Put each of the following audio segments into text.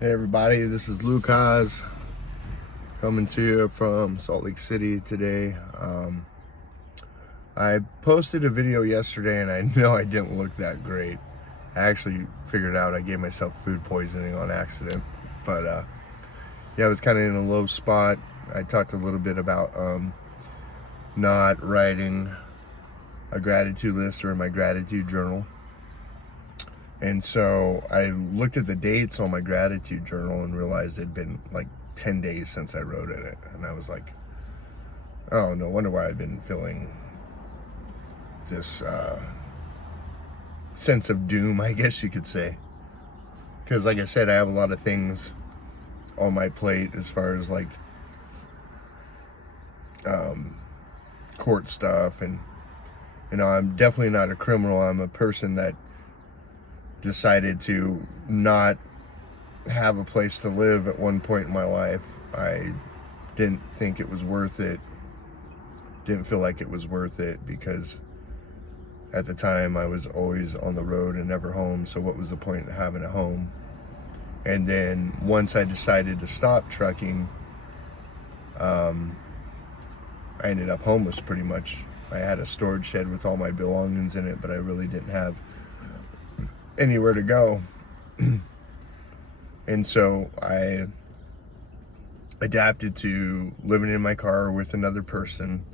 Hey everybody, this is Lucas coming to you from Salt Lake City today. I posted a video yesterday and I know I didn't look that great. I actually figured out I gave myself food poisoning on accident. But yeah, I was kind of in a low spot. I talked a little bit about not writing a gratitude list or my gratitude journal. And so I looked at the dates on my gratitude journal and realized it'd been like 10 days since I wrote in it. And I was like, oh, no wonder why I've been feeling this sense of doom, I guess you could say. Because like I said, I have a lot of things on my plate as far as like court stuff. And, you know, I'm definitely not a criminal. I'm a person that decided to not have a place to live at one point in my life. I didn't think it was worth it. Didn't feel like it was worth it because at the time I was always on the road and never home. So what was the point of having a home? And then once I decided to stop trucking, I ended up homeless pretty much. I had a storage shed with all my belongings in it, but I really didn't have anywhere to go. And so I adapted to living in my car with another person,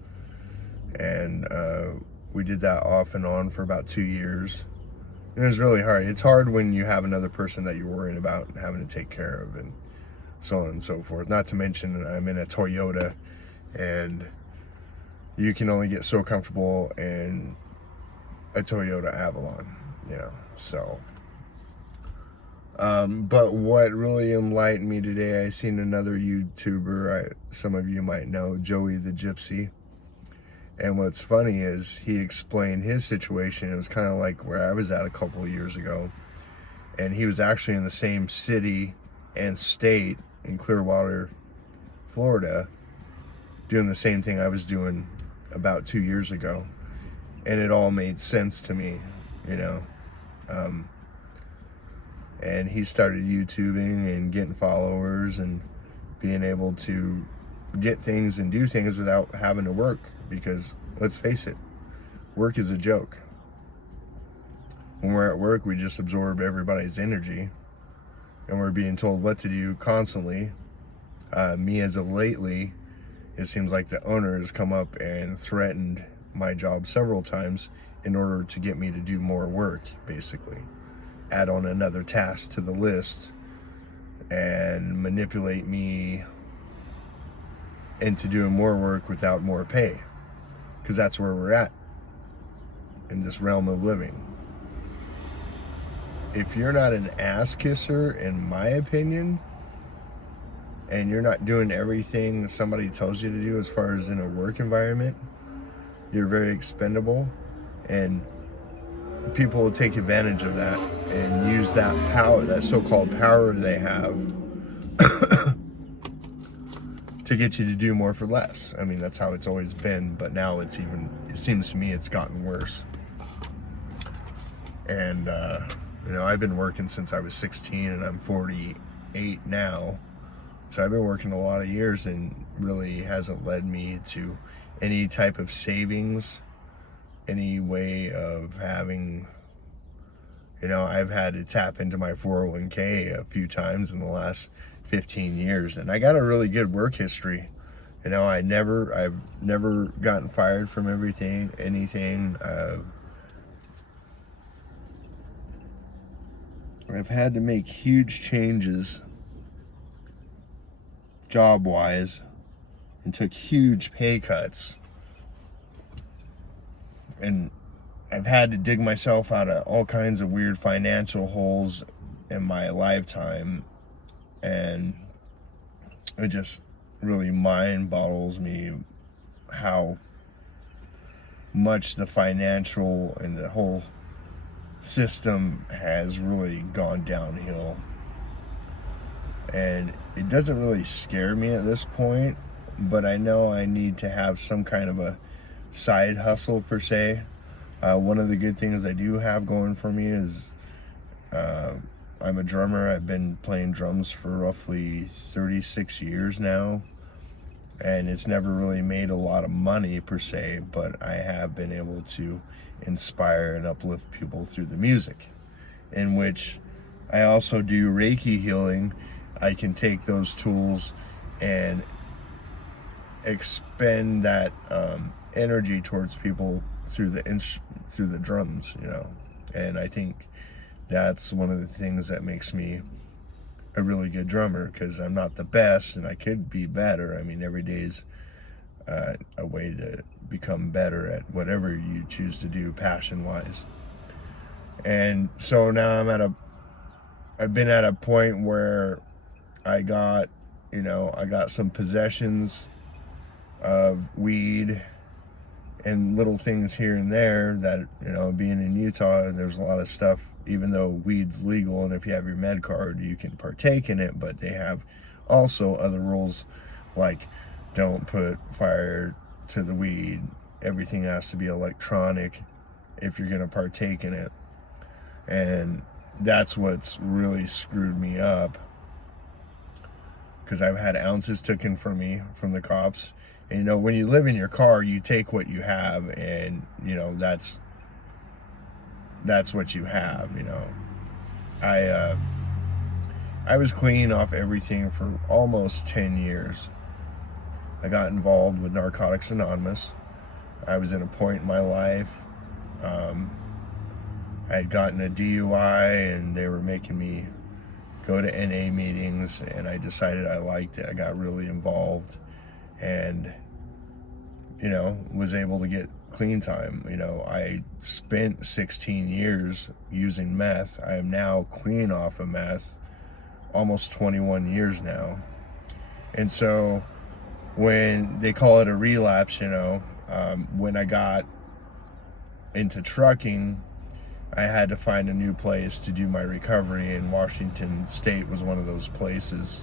and we did that off and on for about 2 years. And it was really hard. It's hard when you have another person that you're worrying about and having to take care of, and so on and so forth. Not to mention I'm in a Toyota, and you can only get so comfortable in a Toyota Avalon, you know. So but what really enlightened me today, I seen another YouTuber, some of you might know, Joey the Gypsy. And what's funny is he explained his situation. It was kind of like where I was at a couple of years ago. And he was actually in the same city and state in Clearwater, Florida, doing the same thing I was doing about 2 years ago. And it all made sense to me, you know. And he started YouTubing and getting followers and being able to get things and do things without having to work. Because let's face it, work is a joke. When we're at work, we just absorb everybody's energy, and we're being told what to do constantly. Me, as of lately, it seems like the owner has come up and threatened my job several times in order to get me to do more work, basically. Add on another task to the list and manipulate me into doing more work without more pay. Because that's where we're at in this realm of living. If you're not an ass kisser, in my opinion, and you're not doing everything somebody tells you to do as far as in a work environment, you're very expendable, and people will take advantage of that and use that power, that so-called power they have, to get you to do more for less. I mean, that's how it's always been, but now it seems to me it's gotten worse. And, you know, I've been working since I was 16 and I'm 48 now. So I've been working a lot of years and really hasn't led me to any type of savings, any way of having, you know, I've had to tap into my 401k a few times in the last 15 years, and I got a really good work history. You know, I've never gotten fired from anything. I've had to make huge changes job-wise and took huge pay cuts. And I've had to dig myself out of all kinds of weird financial holes in my lifetime. And it just really mind boggles me how much the financial and the whole system has really gone downhill. And it doesn't really scare me at this point, but I know I need to have some kind of a side hustle per se. One of the good things I do have going for me is I'm a drummer. I've been playing drums for roughly 36 years now, and it's never really made a lot of money per se, but I have been able to inspire and uplift people through the music, in which I also do Reiki healing. I can take those tools and expend that energy towards people through the drums, and I think that's one of the things that makes me a really good drummer, because I'm not the best and I could be better. I mean, every day's a way to become better at whatever you choose to do passion wise. And so now I've been at a point where I got some possessions of weed and little things here and there that, being in Utah, there's a lot of stuff, even though weed's legal and if you have your med card, you can partake in it, but they have also other rules like don't put fire to the weed. Everything has to be electronic if you're going to partake in it. And that's what's really screwed me up, because I've had ounces taken from me from the cops. And when you live in your car, you take what you have, and that's what you have. I was clean off everything for almost 10 years. I got involved with Narcotics Anonymous. I was in a point in my life. I had gotten a DUI, and they were making me go to NA meetings, and I decided I liked it. I got really involved and, was able to get clean time. I spent 16 years using meth. I am now clean off of meth, almost 21 years now. And so when they call it a relapse, when I got into trucking, I had to find a new place to do my recovery, and Washington State was one of those places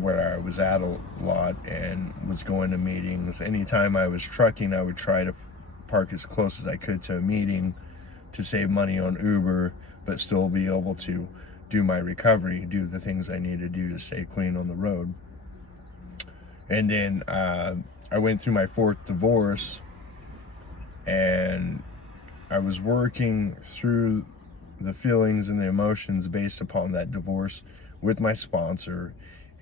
where I was at a lot and was going to meetings. Anytime I was trucking, I would try to park as close as I could to a meeting to save money on Uber, but still be able to do my recovery, do the things I need to do to stay clean on the road. And then I went through my 4th divorce, and I was working through the feelings and the emotions based upon that divorce with my sponsor,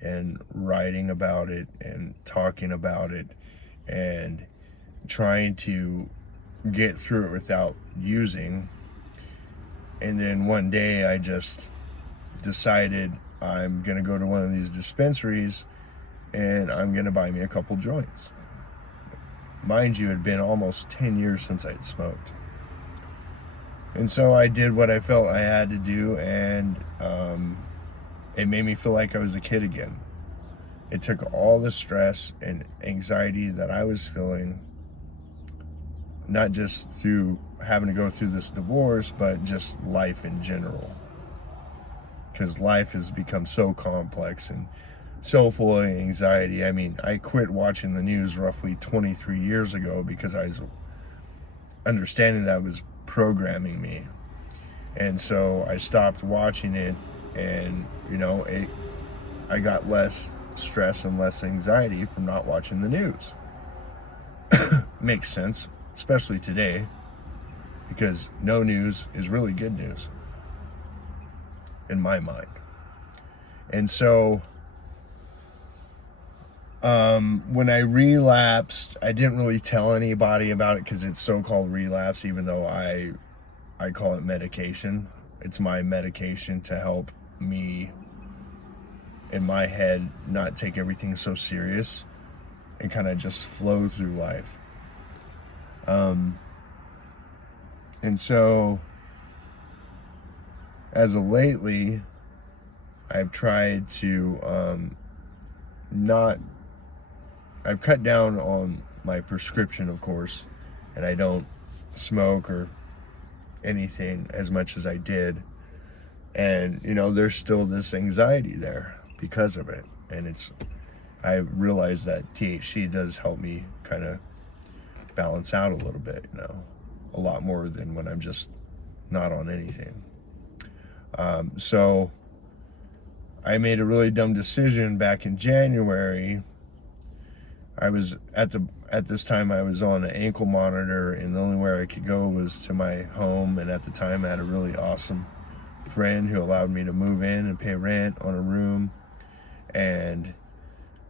and writing about it and talking about it and trying to get through it without using. And then one day I just decided I'm going to go to one of these dispensaries and I'm going to buy me a couple joints. Mind you, it had been almost 10 years since I'd smoked. And so I did what I felt I had to do, and it made me feel like I was a kid again. It took all the stress and anxiety that I was feeling, not just through having to go through this divorce, but just life in general. Because life has become so complex and so full of anxiety. I mean, I quit watching the news roughly 23 years ago because I was understanding that was programming me. And so I stopped watching it, and I got less stress and less anxiety from not watching the news. Makes sense, especially today, because no news is really good news in my mind. And so when I relapsed, I didn't really tell anybody about it because it's so-called relapse, even though I call it medication. It's my medication to help me, in my head, not take everything so serious and kind of just flow through life. And so, as of lately, I've tried to I've cut down on my prescription, of course, and I don't smoke or anything as much as I did. And, there's still this anxiety there because of it. And I realize that THC does help me kind of balance out a little bit, a lot more than when I'm just not on anything. So I made a really dumb decision back in January. I was at this time I was on an ankle monitor, and the only way I could go was to my home. And at the time, I had a really awesome friend who allowed me to move in and pay rent on a room. And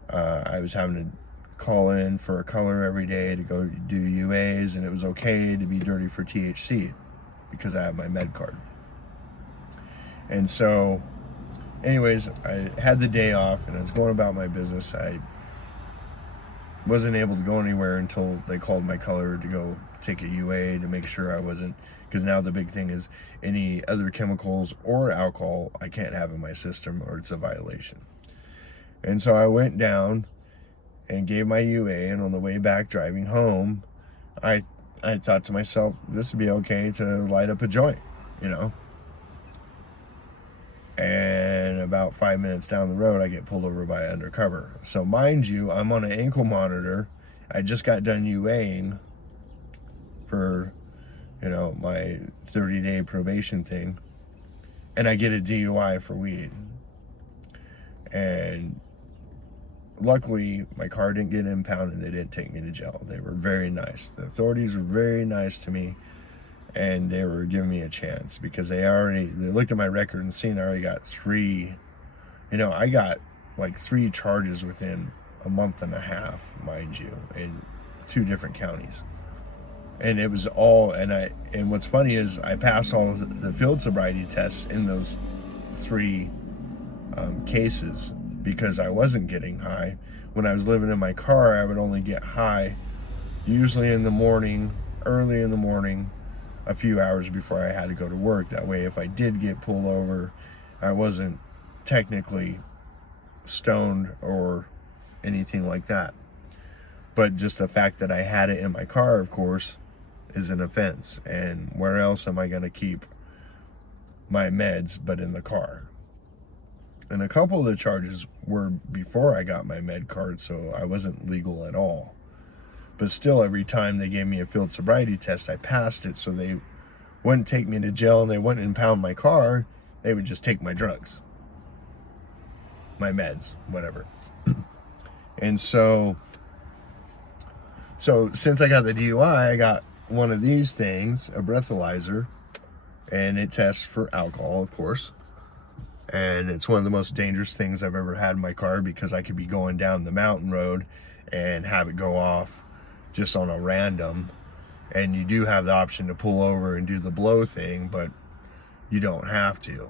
I was having to call in for a color every day to go do UAs, and it was okay to be dirty for THC because I have my med card. And so, anyways, I had the day off and I was going about my business. I wasn't able to go anywhere until they called my color to go take a UA to make sure I wasn't, because now the big thing is any other chemicals or alcohol I can't have in my system or it's a violation. And so I went down and gave my UA, and on the way back driving home, I thought to myself, this would be okay to light up a joint, you know. And about 5 minutes down the road, I get pulled over by an undercover. So mind you, I'm on an ankle monitor. I just got done UAing for, you know, my 30-day probation thing. And I get a DUI for weed. And luckily, my car didn't get impounded. They didn't take me to jail. They were very nice. The authorities were very nice to me. And they were giving me a chance because they looked at my record and seen I already got 3, you know, I got like 3 charges within a month and a half, mind you, in 2 different counties. And it was all, and what's funny is I passed all the field sobriety tests in those 3 cases because I wasn't getting high. When I was living in my car, I would only get high usually in the morning, early in the morning, a few hours before I had to go to work. That way, if I did get pulled over, I wasn't technically stoned or anything like that. But just the fact that I had it in my car, of course, is an offense. And where else am I going to keep my meds but in the car? And a couple of the charges were before I got my med card, so I wasn't legal at all. But still, every time they gave me a field sobriety test, I passed it, so they wouldn't take me to jail and they wouldn't impound my car. They would just take my drugs, my meds, whatever. And so since I got the DUI, I got one of these things, a breathalyzer, and it tests for alcohol, of course. And it's one of the most dangerous things I've ever had in my car because I could be going down the mountain road and have it go off just on a random, and you do have the option to pull over and do the blow thing, but you don't have to.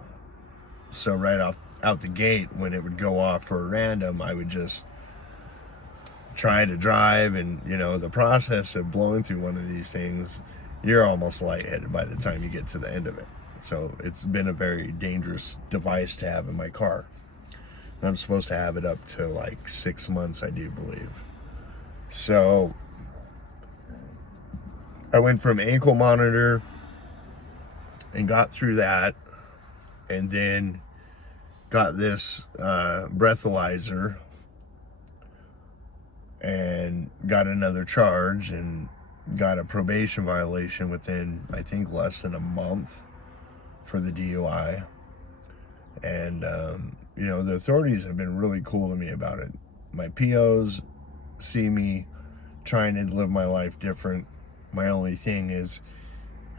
So right out the gate, when it would go off for a random, I would just try to drive, and you know, the process of blowing through one of these things, you're almost lightheaded by the time you get to the end of it. So it's been a very dangerous device to have in my car. I'm supposed to have it up to like 6 months, I do believe. So I went from ankle monitor and got through that, and then got this breathalyzer and got another charge and got a probation violation within, I think, less than a month for the DUI. And you know, the authorities have been really cool to me about it. My POs see me trying to live my life different. My only thing is,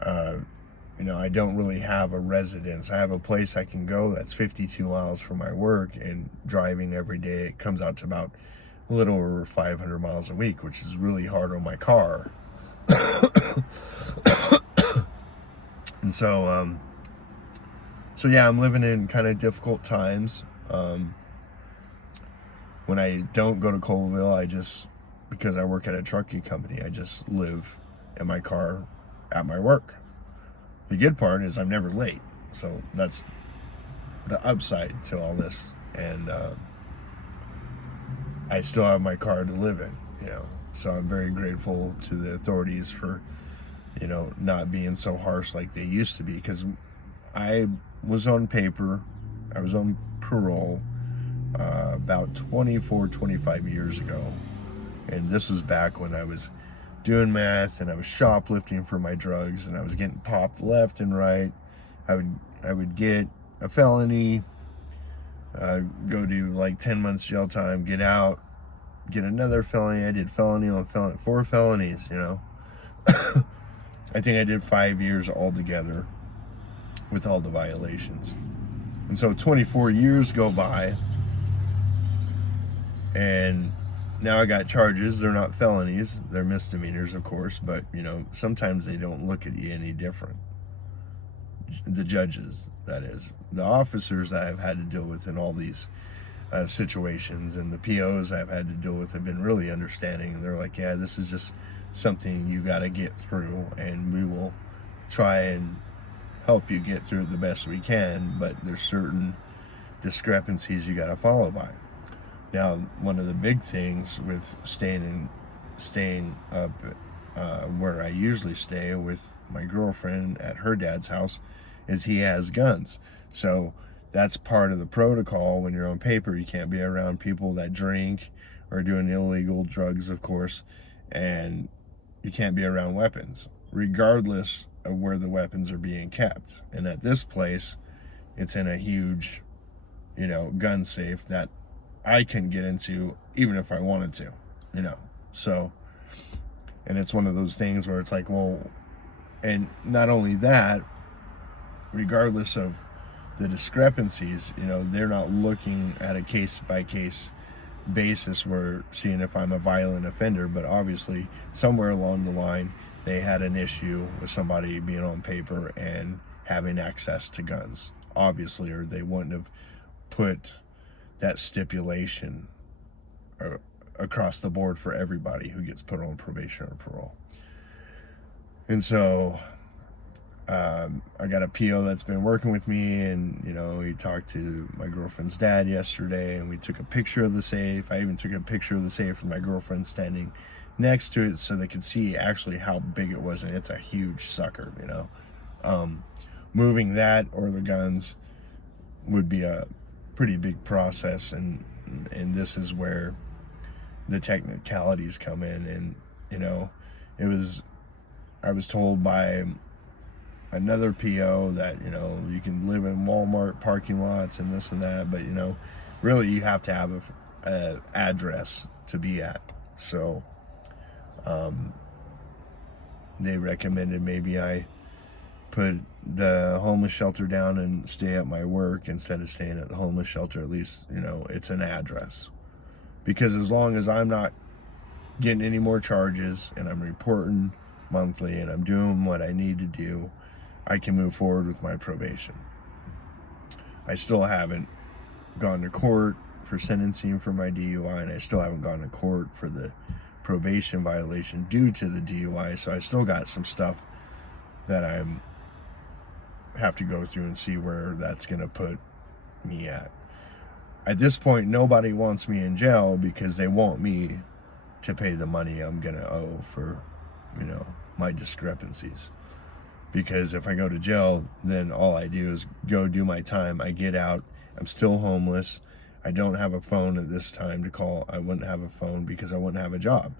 you know, I don't really have a residence. I have a place I can go that's 52 miles from my work, and driving every day, it comes out to about a little over 500 miles a week, which is really hard on my car. And so yeah, I'm living in kind of difficult times. When I don't go to Colville, because I work at a trucking company, I just live in my car at my work. The good part is I'm never late, so that's the upside to all this. And I still have my car to live in, you know. So I'm very grateful to the authorities for, you know, not being so harsh like they used to be, because I was on paper, I was on parole about 25 years ago. And this was back when I was doing meth and I was shoplifting for my drugs, and I was getting popped left and right. I would get a felony, go do like 10 months jail time, get out, get another felony. I did felony on felony, 4 felonies, you know. I think I did 5 years altogether with all the violations. And so 24 years go by, and now I got charges. They're not felonies, they're misdemeanors, of course, but you know, sometimes they don't look at you any different. The judges, that is. The officers that I've had to deal with in all these situations, and the POs I've had to deal with have been really understanding. They're like, yeah, this is just something you got to get through, and we will try and help you get through it the best we can, but there's certain discrepancies you got to follow by. Now, one of the big things with staying up where I usually stay with my girlfriend at her dad's house is he has guns. So that's part of the protocol when you're on paper. You can't be around people that drink or doing illegal drugs, of course, and you can't be around weapons, regardless of where the weapons are being kept. And at this place, it's in a huge, you know, gun safe that I can get into even if I wanted to, you know. So, and it's one of those things where it's like, well, and not only that, regardless of the discrepancies, you know, they're not looking at a case by case basis where seeing if I'm a violent offender, but obviously somewhere along the line they had an issue with somebody being on paper and having access to guns, obviously, or they wouldn't have put that stipulation across the board for everybody who gets put on probation or parole. And so I got a PO that's been working with me, and you know, he talked to my girlfriend's dad yesterday, and we took a picture of the safe. I even took a picture of the safe with my girlfriend standing next to it so they could see actually how big it was, and it's a huge sucker, you know. Moving that or the guns would be a pretty big process, and this is where the technicalities come in. And you know, I was told by another PO that, you know, you can live in Walmart parking lots and this and that, but you know, really you have to have a address to be at. So they recommended maybe I put the homeless shelter down and stay at my work instead of staying at the homeless shelter. At least, you know, it's an address, because as long as I'm not getting any more charges and I'm reporting monthly and I'm doing what I need to do, I can move forward with my probation. I still haven't gone to court for sentencing for my DUI, and I still haven't gone to court for the probation violation due to the DUI, so I still got some stuff that I'm have to go through and see where that's going to put me at. At this point, nobody wants me in jail because they want me to pay the money I'm going to owe for, you know, my discrepancies. Because if I go to jail, then all I do is go do my time. I get out. I'm still homeless. I don't have a phone at this time to call. I wouldn't have a phone because I wouldn't have a job.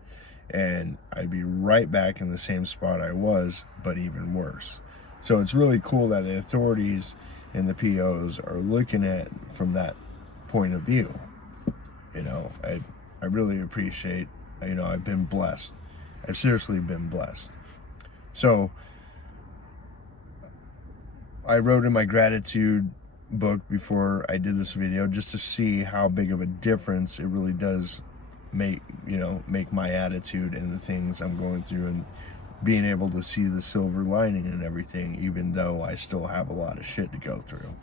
And I'd be right back in the same spot I was, but even worse. So it's really cool that the authorities and the POs are looking at from that point of view. You know, I really appreciate, you know, I've been blessed. I've seriously been blessed. So I wrote in my gratitude book before I did this video just to see how big of a difference it really does make my attitude and the things I'm going through, and being able to see the silver lining and everything, even though I still have a lot of shit to go through.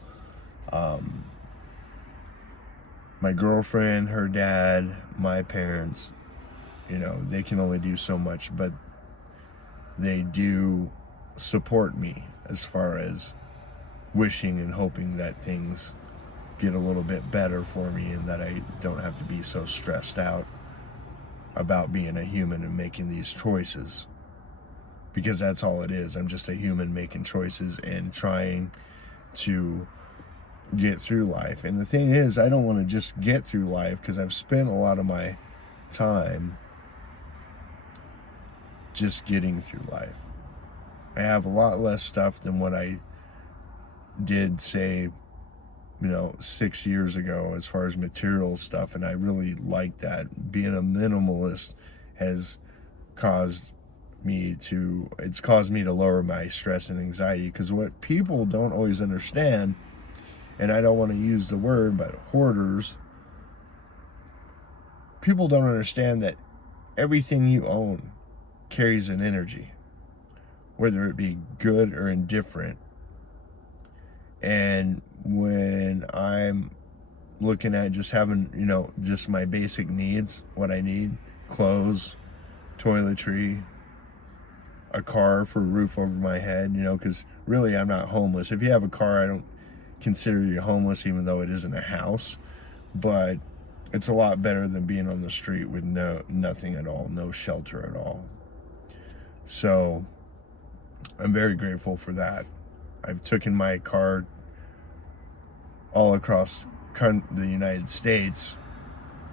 My girlfriend, her dad, my parents, you know, they can only do so much, but they do support me as far as wishing and hoping that things get a little bit better for me and that I don't have to be so stressed out about being a human and making these choices, because that's all it is. I'm just a human making choices and trying to get through life. And the thing is, I don't want to just get through life, because I've spent a lot of my time just getting through life. I have a lot less stuff than what I did, say, 6 years ago as far as material stuff, and I really like that. Being a minimalist has caused it's caused me to lower my stress and anxiety, because what people don't always understand, and I don't want to use the word, but hoarders, people don't understand that everything you own carries an energy, whether it be good or indifferent. And when I'm looking at just having, just my basic needs, what I need, clothes, toiletry, a car for a roof over my head, because really I'm not homeless. If you have a car, I don't consider you homeless, even though it isn't a house. But it's a lot better than being on the street with nothing at all, no shelter at all. So I'm very grateful for that. I've taken my car all across the United States,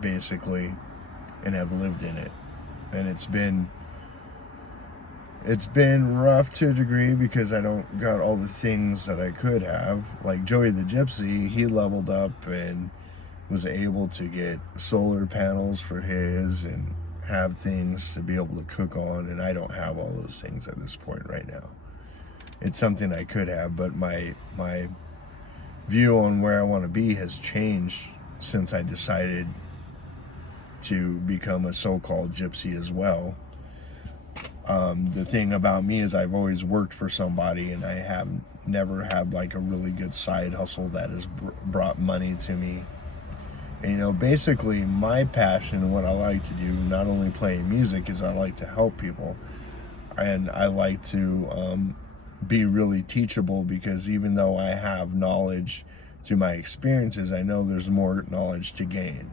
basically, and have lived in it. And it's been rough to a degree, because I don't got all the things that I could have. Like Joey the Gypsy, he leveled up and was able to get solar panels for his and have things to be able to cook on, and I don't have all those things at this point right now. It's something I could have, but my view on where I want to be has changed since I decided to become a so-called gypsy as well. The thing about me is I've always worked for somebody, and I have never had like a really good side hustle that has brought money to me. And basically my passion and what I like to do, not only playing music, is I like to help people, and I like to be really teachable, because even though I have knowledge through my experiences, I know there's more knowledge to gain.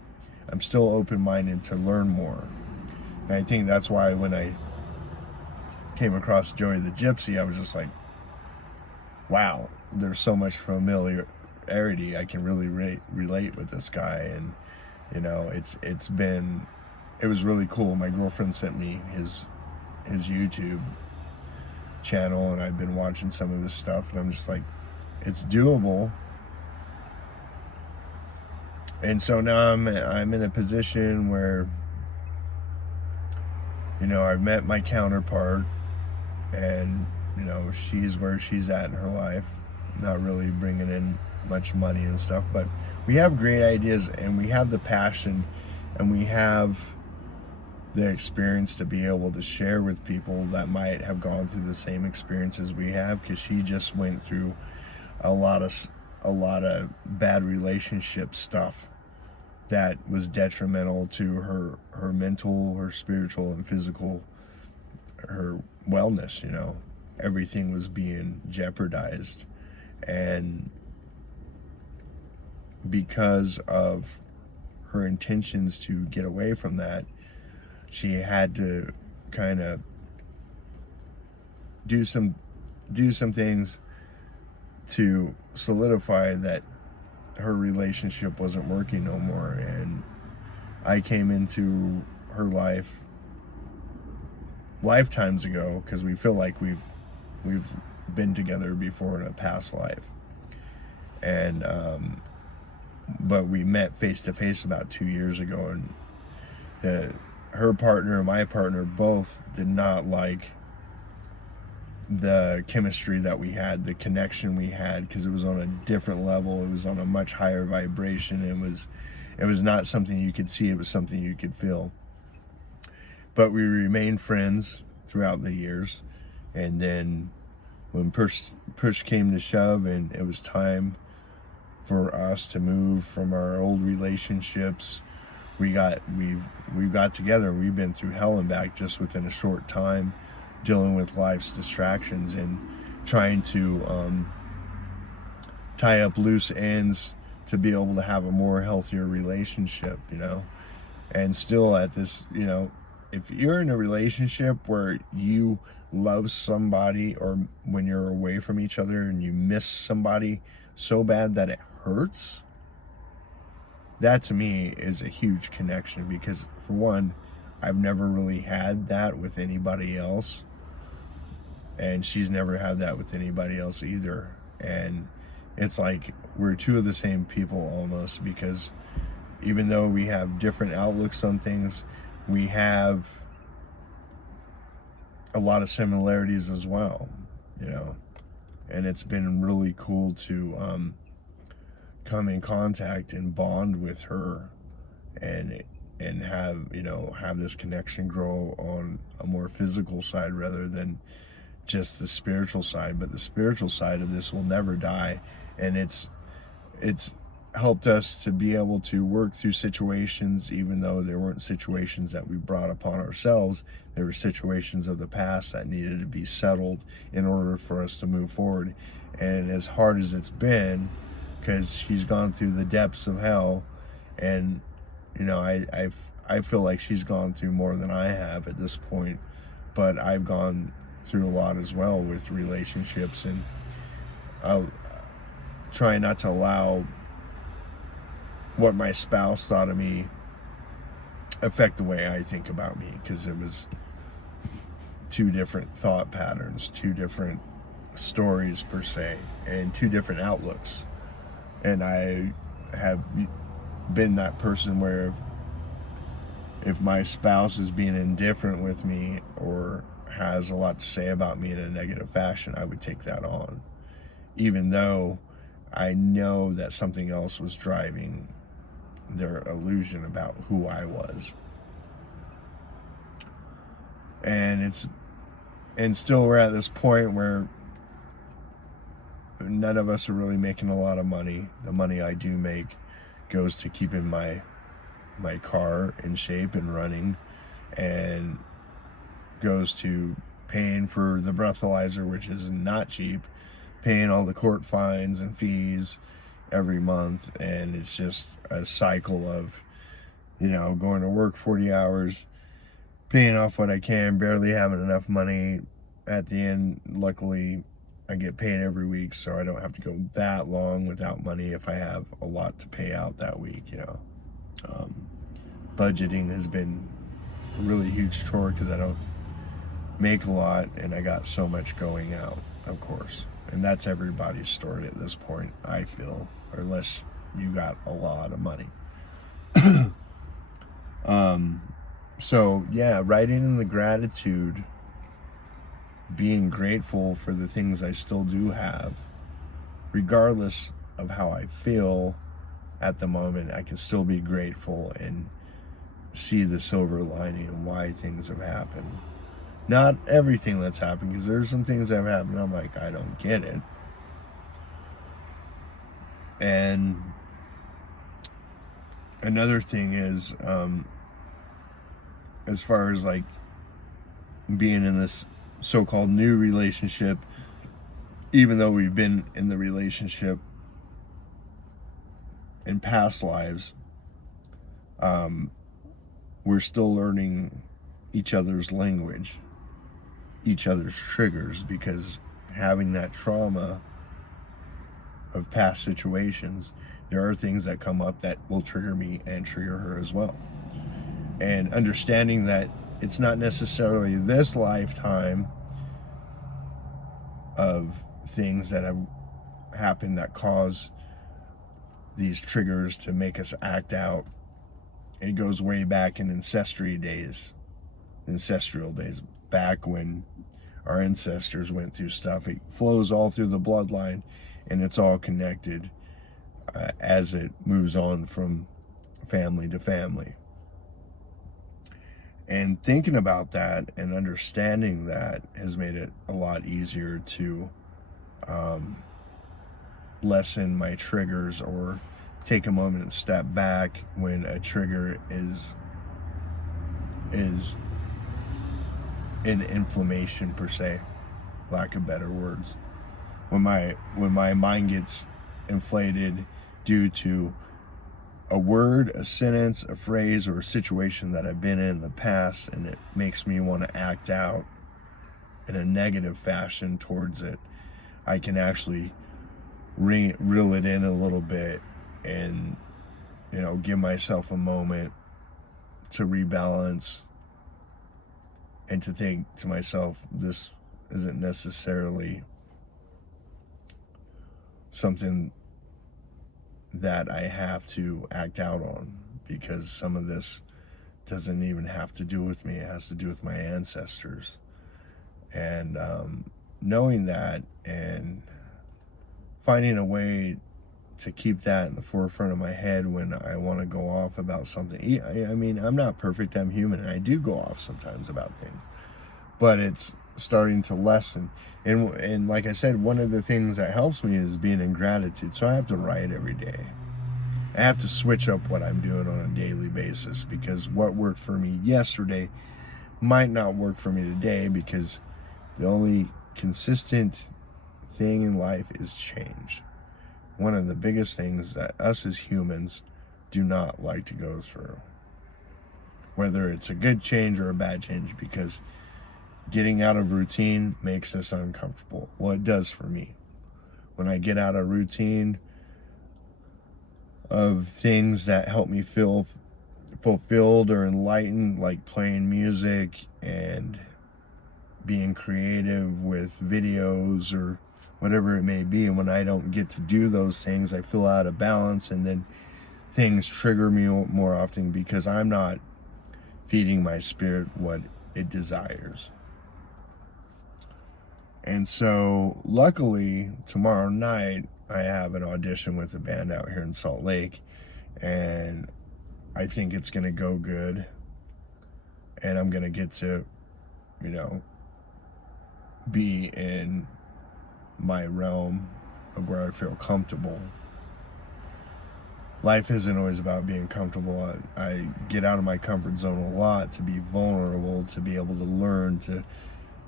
I'm still open-minded to learn more. And I think that's why when I came across Joey the Gypsy, I was just like, wow, there's so much familiarity. I can really relate with this guy. And it was really cool. My girlfriend sent me his YouTube channel, and I've been watching some of his stuff, and I'm just like, it's doable. And so now I'm in a position where I've met my counterpart, and she's where she's at in her life, not really bringing in much money and stuff, but we have great ideas, and we have the passion, and we have the experience to be able to share with people that might have gone through the same experiences we have, because she just went through a lot of bad relationship stuff that was detrimental to her mental, her spiritual, and physical, her wellness. Everything was being jeopardized, and because of her intentions to get away from that, she had to kind of do some things to solidify that her relationship wasn't working no more. And I came into her life lifetimes ago, because we feel like we've been together before in a past life, and but we met face to face about 2 years ago, and her partner and my partner both did not like the chemistry that we had, the connection we had, because it was on a different level. It was on a much higher vibration. It was not something you could see, it was something you could feel. But we remained friends throughout the years, and then when push came to shove, and it was time for us to move from our old relationships, we got together. We've been through hell and back just within a short time, dealing with life's distractions and trying to tie up loose ends to be able to have a more healthier relationship, and still at this, if you're in a relationship where you love somebody, or when you're away from each other and you miss somebody so bad that it hurts, that to me is a huge connection, because for one, I've never really had that with anybody else, and she's never had that with anybody else either. And it's like we're two of the same people almost, because even though we have different outlooks on things, we have a lot of similarities as well, you know. And it's been really cool to come in contact and bond with her, and have, you know, have this connection grow on a more physical side rather than just the spiritual side. But the spiritual side of this will never die, and it's helped us to be able to work through situations, even though there weren't situations that we brought upon ourselves. There were situations of the past that needed to be settled in order for us to move forward. And as hard as it's been, because she's gone through the depths of hell, and you know, I feel like she's gone through more than I have at this point, but I've gone through a lot as well with relationships, and I'll try not to allow what my spouse thought of me affect the way I think about me, because it was two different thought patterns, two different stories per se, and two different outlooks. And I have been that person where if my spouse is being indifferent with me or has a lot to say about me in a negative fashion, I would take that on, even though I know that something else was driving their illusion about who I was. And still we're at this point where none of us are really making a lot of money. The money I do make goes to keeping my car in shape and running, and goes to paying for the breathalyzer, which is not cheap, paying all the court fines and fees every month. And it's just a cycle of, you know, going to work 40 hours, paying off what I can, barely having enough money at the end. Luckily, I get paid every week, so I don't have to go that long without money if I have a lot to pay out that week, you know. Budgeting has been a really huge chore because I don't make a lot, and I got so much going out, of course. And that's everybody's story at this point, I feel, unless you got a lot of money. So yeah, writing in the gratitude, being grateful for the things I still do have, regardless of how I feel at the moment, I can still be grateful and see the silver lining and why things have happened. Not everything that's happened, because there's some things that have happened I'm like, I don't get it. And another thing is, as far as like being in this so-called new relationship, even though we've been in the relationship in past lives, we're still learning each other's language, each other's triggers, because having that trauma of past situations, there are things that come up that will trigger me and trigger her as well. And understanding that it's not necessarily this lifetime of things that have happened that cause these triggers to make us act out. It goes way back in ancestral days, back when our ancestors went through stuff. It flows all through the bloodline, and it's all connected as it moves on from family to family. And thinking about that and understanding that has made it a lot easier to lessen my triggers, or take a moment and step back when a trigger is an inflammation per se, lack of better words. When my mind gets inflated due to a word, a sentence, a phrase, or a situation that I've been in the past, and it makes me want to act out in a negative fashion towards it, I can actually reel it in a little bit and, you know, give myself a moment to rebalance and to think to myself, this isn't necessarily something that I have to act out on, because some of this doesn't even have to do with me. It has to do with my ancestors. And knowing that and finding a way to keep that in the forefront of my head when I want to go off about something. I mean, I'm not perfect, I'm human, and I do go off sometimes about things. But it's starting to lessen. And like I said, one of the things that helps me is being in gratitude. So I have to write every day. I have to switch up what I'm doing on a daily basis, because what worked for me yesterday might not work for me today, because the only consistent thing in life is change. One of the biggest things that us as humans do not like to go through, whether it's a good change or a bad change, because getting out of routine makes us uncomfortable. Well, it does for me. When I get out of routine of things that help me feel fulfilled or enlightened, like playing music and being creative with videos or whatever it may be, and when I don't get to do those things, I feel out of balance, and then things trigger me more often because I'm not feeding my spirit what it desires. And so luckily tomorrow night I have an audition with a band out here in Salt Lake, and I think it's gonna go good, and I'm gonna get to, you know, be in my realm of where I feel comfortable. Life isn't always about being comfortable. I get out of my comfort zone a lot to be vulnerable, to be able to learn, to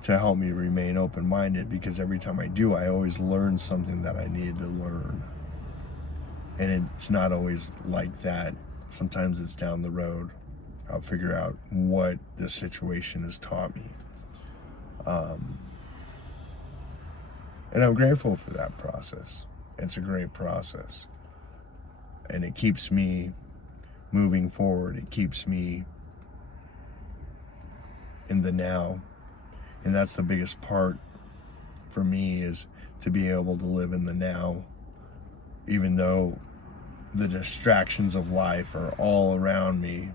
help me remain open-minded, because every time I do, I always learn something that I needed to learn. And it's not always like that. Sometimes it's down the road. I'll figure out what this situation has taught me. And I'm grateful for that process. It's a great process. And it keeps me moving forward. It keeps me in the now. And that's the biggest part for me, is to be able to live in the now, even though the distractions of life are all around me.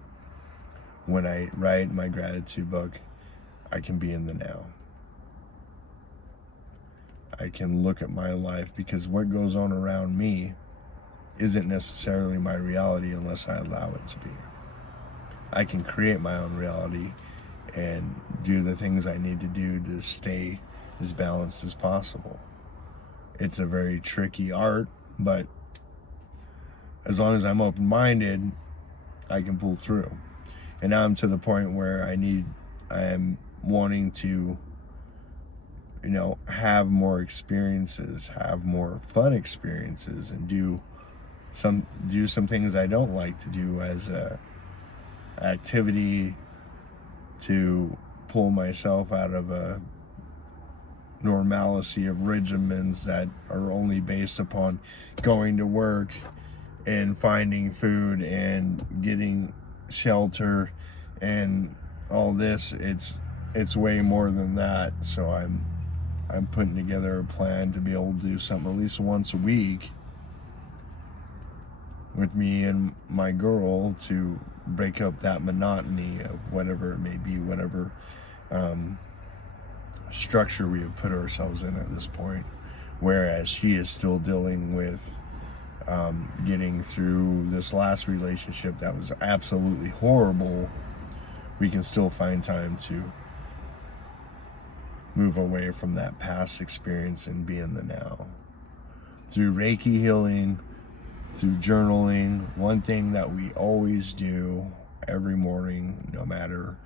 When I write my gratitude book, I can be in the now. I can look at my life, because what goes on around me isn't necessarily my reality unless I allow it to be. I can create my own reality and do the things I need to do to stay as balanced as possible. It's a very tricky art, but as long as I'm open-minded, I can pull through. And now I'm to the point where I am wanting to, you know, have more experiences, have more fun experiences, and do some things I don't like to do as a activity to pull myself out of a normalcy of regimens that are only based upon going to work and finding food and getting shelter and all this. It's way more than that. So I'm putting together a plan to be able to do something at least once a week with me and my girl, to break up that monotony of whatever it may be, whatever structure we have put ourselves in at this point. Whereas she is still dealing with getting through this last relationship that was absolutely horrible, we can still find time to move away from that past experience and be in the now. Through Reiki healing, through journaling, one thing that we always do every morning, no matter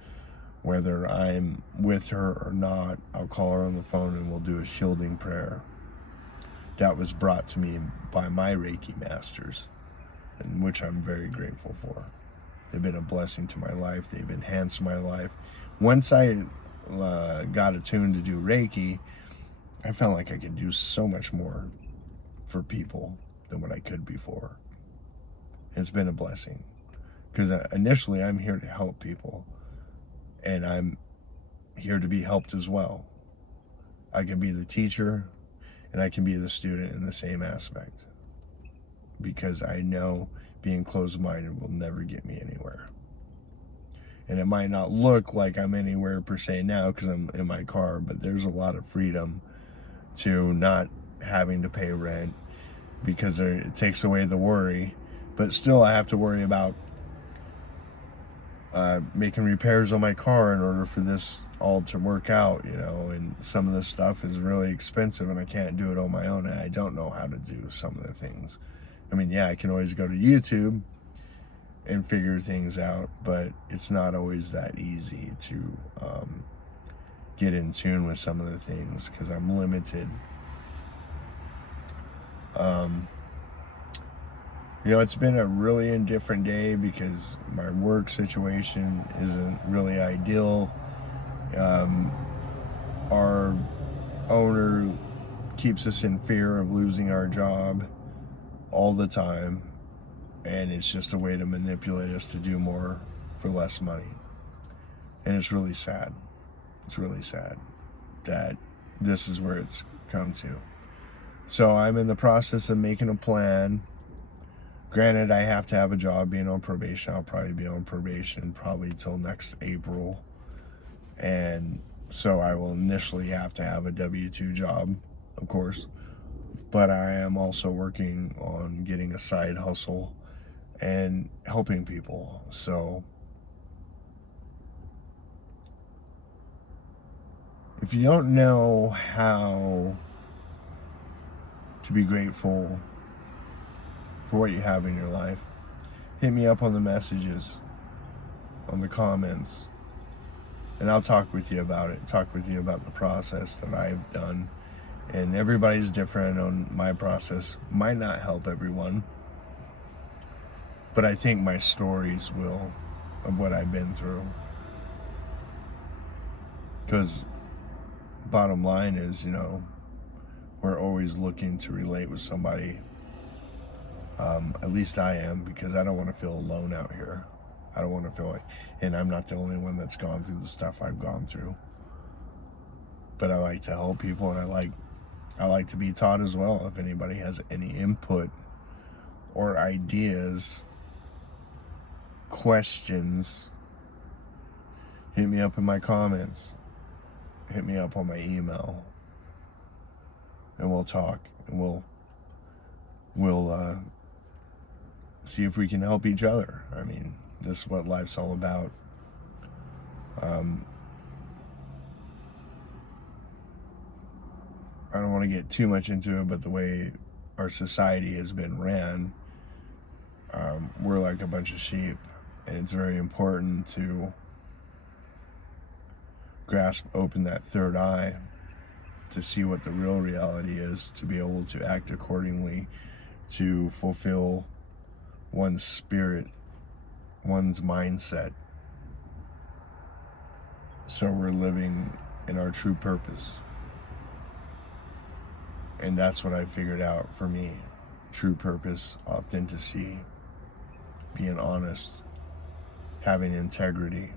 whether I'm with her or not, I'll call her on the phone and we'll do a shielding prayer. That was brought to me by my Reiki masters, and which I'm very grateful for. They've been a blessing to my life. They've enhanced my life. Once I got attuned to do Reiki, I felt like I could do so much more for people than what I could before. It's been a blessing, because initially I'm here to help people, and I'm here to be helped as well. I can be the teacher and I can be the student in the same aspect. because I know being closed-minded will never get me anywhere. And it might not look like I'm anywhere per se now because I'm in my car, but there's a lot of freedom to not having to pay rent because it takes away the worry. But still, I have to worry about making repairs on my car in order for this all to work out, and some of this stuff is really expensive and I can't do it on my own, and I don't know how to do some of the things. I mean, yeah, I can always go to YouTube and figure things out, but it's not always that easy to get in tune with some of the things because I'm limited. It's been a really indifferent day because my work situation isn't really ideal. Our owner keeps us in fear of losing our job all the time, and it's just a way to manipulate us to do more for less money. And it's really sad. It's really sad that this is where it's come to. So I'm in the process of making a plan. Granted, I have to have a job. Being on probation, I'll probably be on probation probably till next April. And so I will initially have to have a W-2 job, of course. But I am also working on getting a side hustle and helping people. So if you don't know how to be grateful for what you have in your life, hit me up on the messages, on the comments, and I'll talk with you about it. Talk with you about the process that I've done. And everybody's different on my process. Might not help everyone, but I think my stories will, of what I've been through. Because bottom line is, we're always looking to relate with somebody. At least I am, because I don't want to feel alone out here. I don't want to feel like, and I'm not the only one that's gone through the stuff I've gone through. But I like to help people, and I like to be taught as well. If anybody has any input or ideas, questions, hit me up in my comments. Hit me up on my email. And we'll talk. And we'll see if we can help each other. I mean, this is what life's all about. I don't want to get too much into it, but the way our society has been ran, we're like a bunch of sheep, and it's very important to open that third eye to see what the real reality is, to be able to act accordingly, to fulfill one's spirit, one's mindset, so we're living in our true purpose. And that's what I figured out for me. True purpose, authenticity, being honest, having integrity.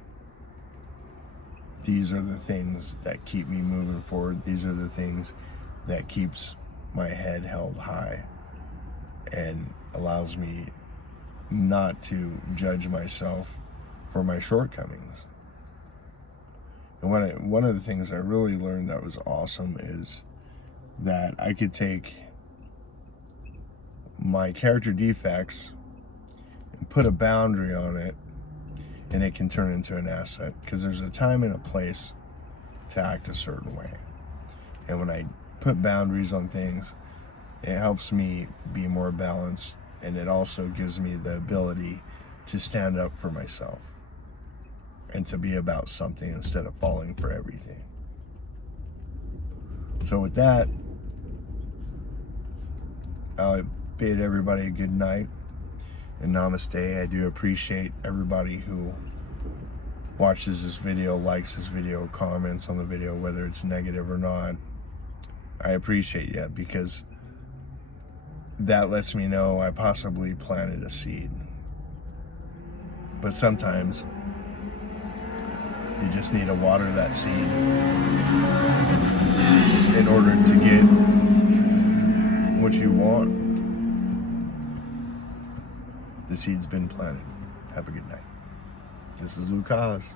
These are the things that keep me moving forward. These are the things that keeps my head held high and allows me not to judge myself for my shortcomings. And one of the things I really learned that was awesome is that I could take my character defects and put a boundary on it, and it can turn into an asset, because there's a time and a place to act a certain way. And when I put boundaries on things, it helps me be more balanced, and it also gives me the ability to stand up for myself and to be about something instead of falling for everything. So with that, I'll bid everybody a good night and namaste. I do appreciate everybody who watches this video, likes this video, comments on the video, whether it's negative or not. I appreciate you, because that lets me know I possibly planted a seed. But sometimes you just need to water that seed in order to get what you want. the seed's been planted. Have a good night. This is Lucas.